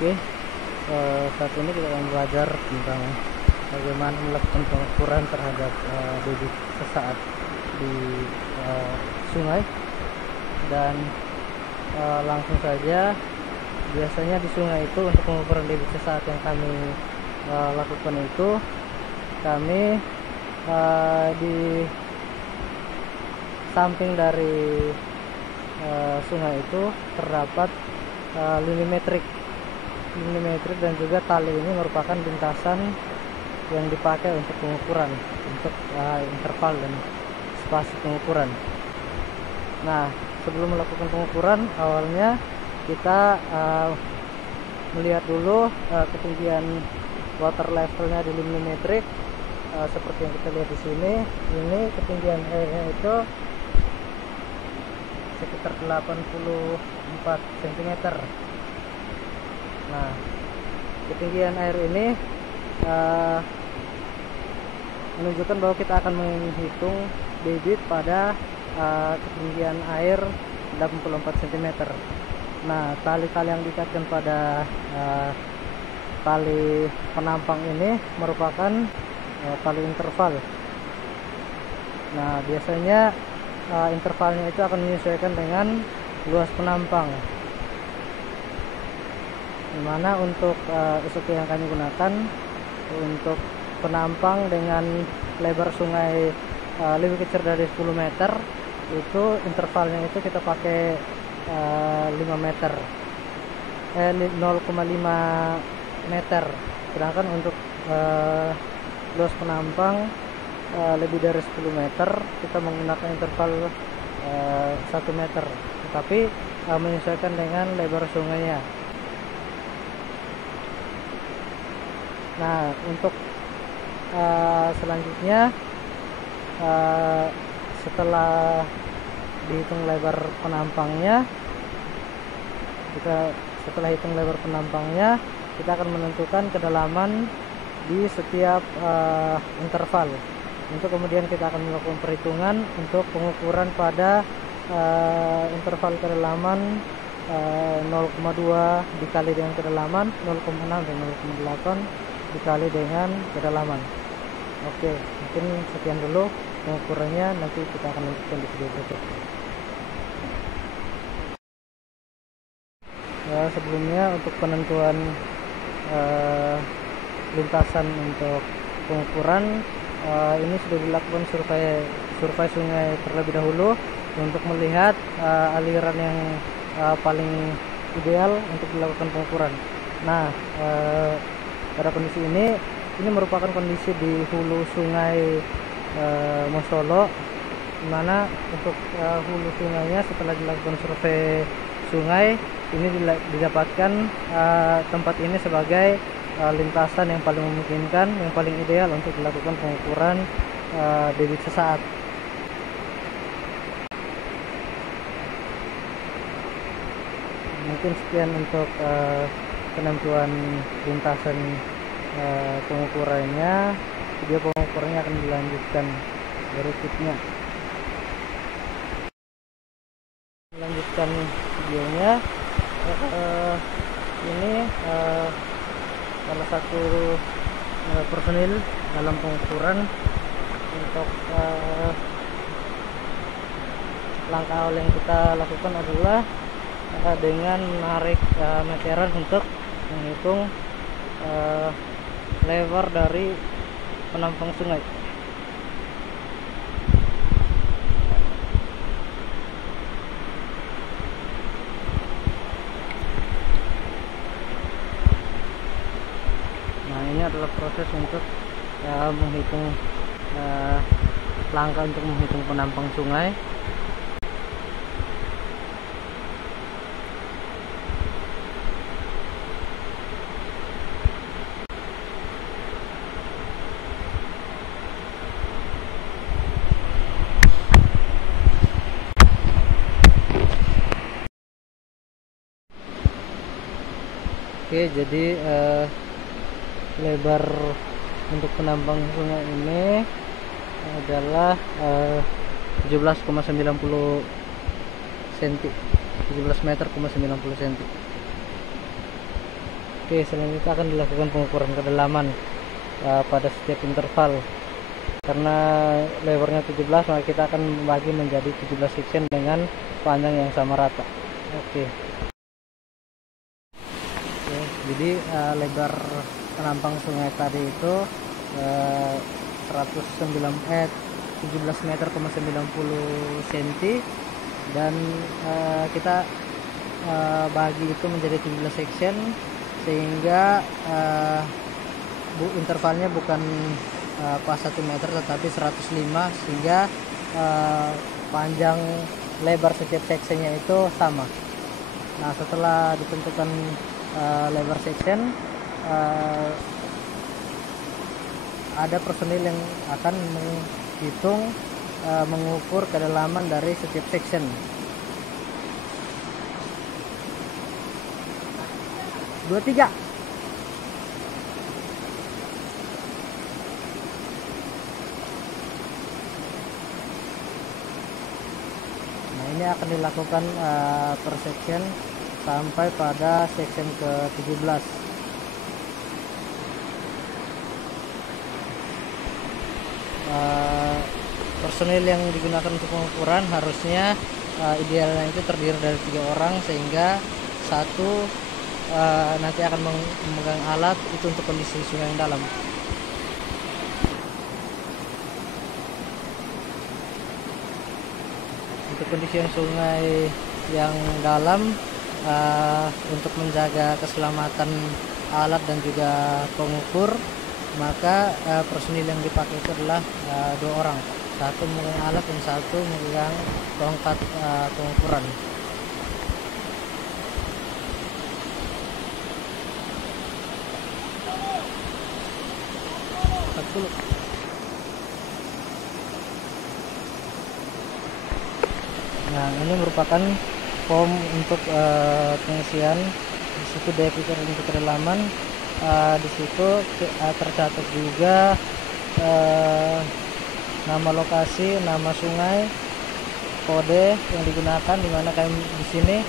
Oke, saat ini kita akan belajar tentang bagaimana melakukan pengukuran terhadap debit sesaat di sungai. Dan langsung saja, biasanya di sungai itu untuk pengukuran debit sesaat yang kami lakukan itu, kami di samping dari sungai itu terdapat lini metrik dan juga tali ini merupakan lintasan yang dipakai untuk pengukuran, untuk interval dan spasi pengukuran. Nah, sebelum melakukan pengukuran, awalnya kita melihat dulu ketinggian water levelnya di lini metrik. Seperti yang kita lihat di sini, ini ketinggian airnya itu sekitar 84 cm. Nah, ketinggian air ini menunjukkan bahwa kita akan menghitung debit pada ketinggian air 84 cm. Nah, tali-tali yang diikatkan pada tali penampang ini merupakan tali interval. Nah, biasanya intervalnya itu akan menyesuaikan dengan luas penampang, dimana untuk SOP yang kami gunakan untuk penampang dengan lebar sungai lebih kecil dari 10 meter, itu intervalnya itu kita pakai 5 meter 0,5 meter. Sedangkan untuk luas penampang lebih dari 10 meter kita menggunakan interval 1 meter, tetapi menyesuaikan dengan lebar sungainya. Nah, untuk selanjutnya, setelah dihitung lebar penampangnya, kita akan menentukan kedalaman di setiap interval. Untuk kemudian kita akan melakukan perhitungan untuk pengukuran pada interval kedalaman 0,2 dikali dengan kedalaman 0,6 dan 0,8 dikali dengan kedalaman. Oke, mungkin sekian dulu pengukurannya, nanti kita akan lanjutkan di video berikutnya. Sebelumnya, untuk penentuan lintasan untuk pengukuran, ini sudah dilakukan survei sungai terlebih dahulu untuk melihat aliran yang paling ideal untuk dilakukan pengukuran. Nah, pada kondisi ini merupakan kondisi di hulu sungai Mosolo, dimana untuk hulu sungainya setelah dilakukan survei sungai ini didapatkan tempat ini sebagai lintasan yang paling memungkinkan, yang paling ideal untuk dilakukan pengukuran debit sesaat. Mungkin sekian untuk penentuan lintasan pengukurannya. Video pengukurannya akan dilanjutkan berikutnya. Melanjutkan videonya, ini salah satu personil dalam pengukuran. Untuk langkah awal yang kita lakukan adalah dengan menarik meteran untuk menghitung lebar dari penampang sungai. Nah, ini adalah proses untuk menghitung langkah untuk menghitung penampang sungai. Oke, jadi lebar untuk penampang sungai ini adalah 17,90 cm, 17 meter,90 cm. Oke, selanjutnya akan dilakukan pengukuran kedalaman pada setiap interval. Karena lebarnya 17, maka kita akan membagi menjadi 17 section dengan panjang yang sama rata. Oke. Jadi lebar penampang sungai tadi itu 17 meter 90 cm, dan kita bagi itu menjadi 17 section, sehingga intervalnya bukan pas 1 meter tetapi 105, sehingga panjang lebar setiap sectionnya itu sama. Nah, setelah ditentukan lebar section, ada personil yang akan menghitung mengukur kedalaman dari setiap section. 23. Nah, ini akan dilakukan per section sampai pada section ke-17. Personil yang digunakan untuk pengukuran harusnya idealnya itu terdiri dari 3 orang, sehingga satu nanti akan memegang alat itu untuk kondisi sungai yang dalam. Untuk kondisi sungai yang dalam, untuk menjaga keselamatan alat dan juga pengukur, maka personil yang dipakai itu adalah 2 orang, satu memegang alat dan satu memegang tongkat pengukuran. Nah, ini merupakan form untuk pengisian. Di situ diaplikasikan untuk kedalaman. Di situ tercatat juga nama lokasi, nama sungai, kode yang digunakan, dimana kami di sini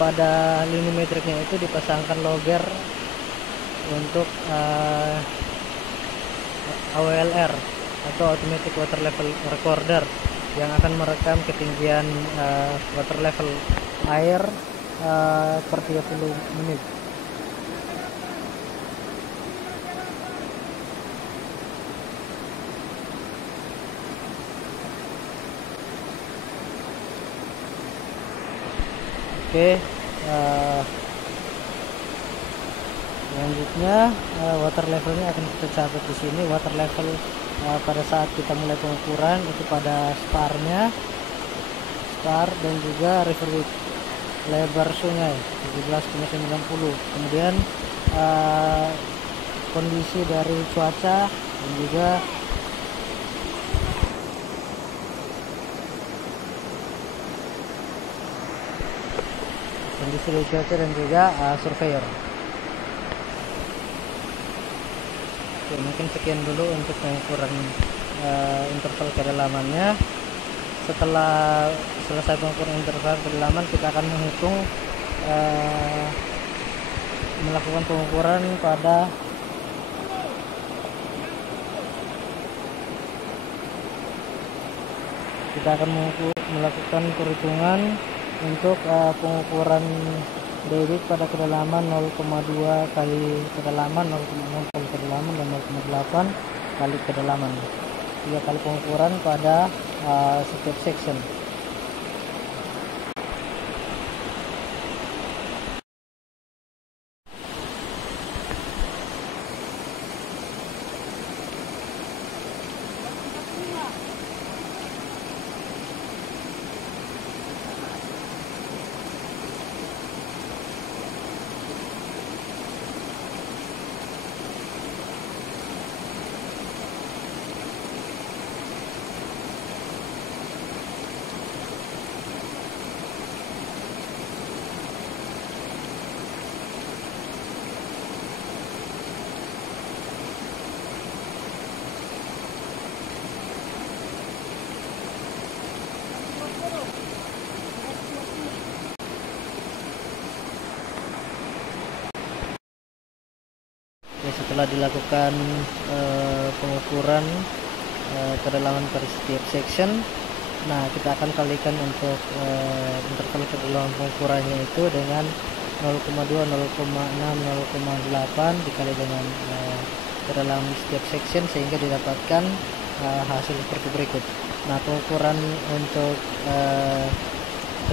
pada lini metriknya itu dipasangkan logger untuk AWLR atau Automatic Water Level Recorder, yang akan merekam ketinggian water level air per 30 menit. Oke, selanjutnya water levelnya akan kita catat di sini. Water level pada saat kita mulai pengukuran itu pada spar dan juga river width, lebar sungai 17,90. Kemudian kondisi dari cuaca dan juga surveyor. Oke, mungkin sekian dulu untuk pengukuran interval kedalamannya. Setelah selesai pengukuran interval kedalaman, kita akan melakukan pengukuran pada melakukan perhitungan untuk pengukuran debit pada kedalaman 0,2 kali kedalaman, 0,6 kali kedalaman, dan 0,8 kali kedalaman. 3 kali pengukuran pada setiap section. setelah dilakukan pengukuran kedalaman pada setiap section, nah kita akan kalikan untuk interval kedalaman pengukurannya itu dengan 0,2, 0,6, 0,8 dikali dengan kedalaman setiap section sehingga didapatkan hasil seperti berikut. Nah, pengukuran untuk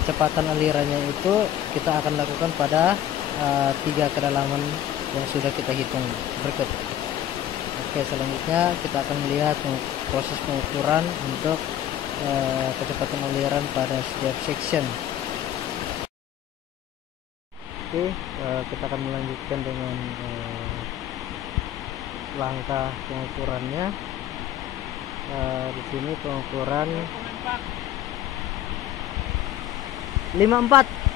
kecepatan alirannya itu kita akan lakukan pada 3 kedalaman yang sudah kita hitung berikut. Oke, selanjutnya kita akan melihat proses pengukuran untuk kecepatan aliran pada setiap section. Oke, kita akan melanjutkan dengan langkah pengukurannya. Di sini pengukuran 54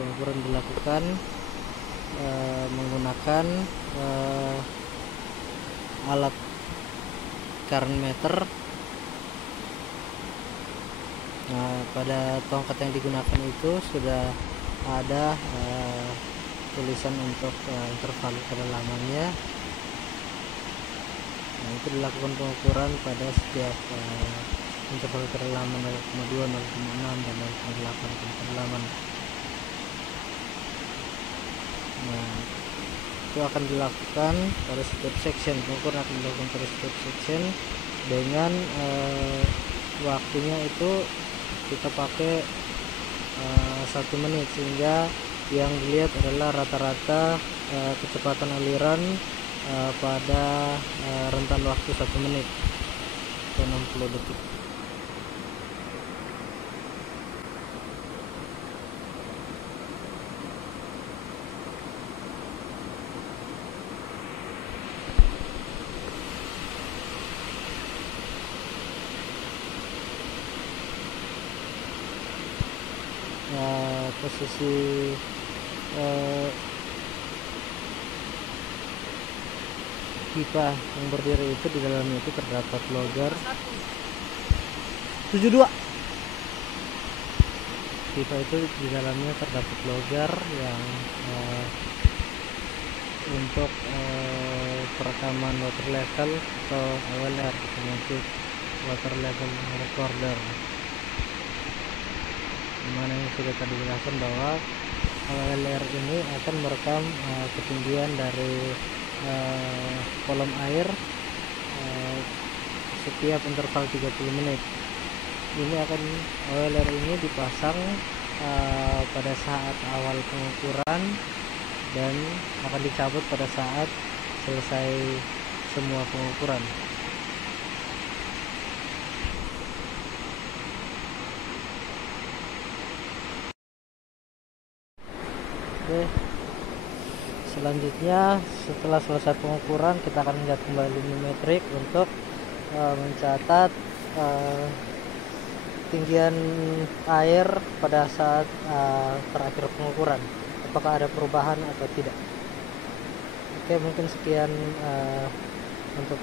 pengukuran dilakukan menggunakan alat current meter. Nah, pada tongkat yang digunakan itu sudah ada tulisan untuk interval kedalamannya. Nah, itu dilakukan pengukuran pada setiap interval kedalaman 0,2, 0,6 dan 0,8 kedalaman. Nah, itu akan dilakukan pada setiap section. Pengukuran akan dilakukan pada setiap section dengan waktunya itu kita pakai 1 menit, sehingga yang dilihat adalah rata-rata kecepatan aliran pada rentan waktu 1 menit atau 60 detik. Posisi pipa yang berdiri itu di dalamnya itu terdapat logger 72. Pipa itu di dalamnya terdapat logger yang untuk perekaman water level atau AWLR, automatic water level recorder, dimana yang sudah tadi dijelaskan bahwa AWLR ini akan merekam ketinggian dari kolom air setiap interval 30 menit. Ini akan AWLR ini dipasang pada saat awal pengukuran dan akan dicabut pada saat selesai semua pengukuran. Oke, selanjutnya setelah selesai pengukuran kita akan lihat kembali minimetrik untuk mencatat ketinggian air pada saat terakhir pengukuran, apakah ada perubahan atau tidak. Oke, mungkin sekian untuk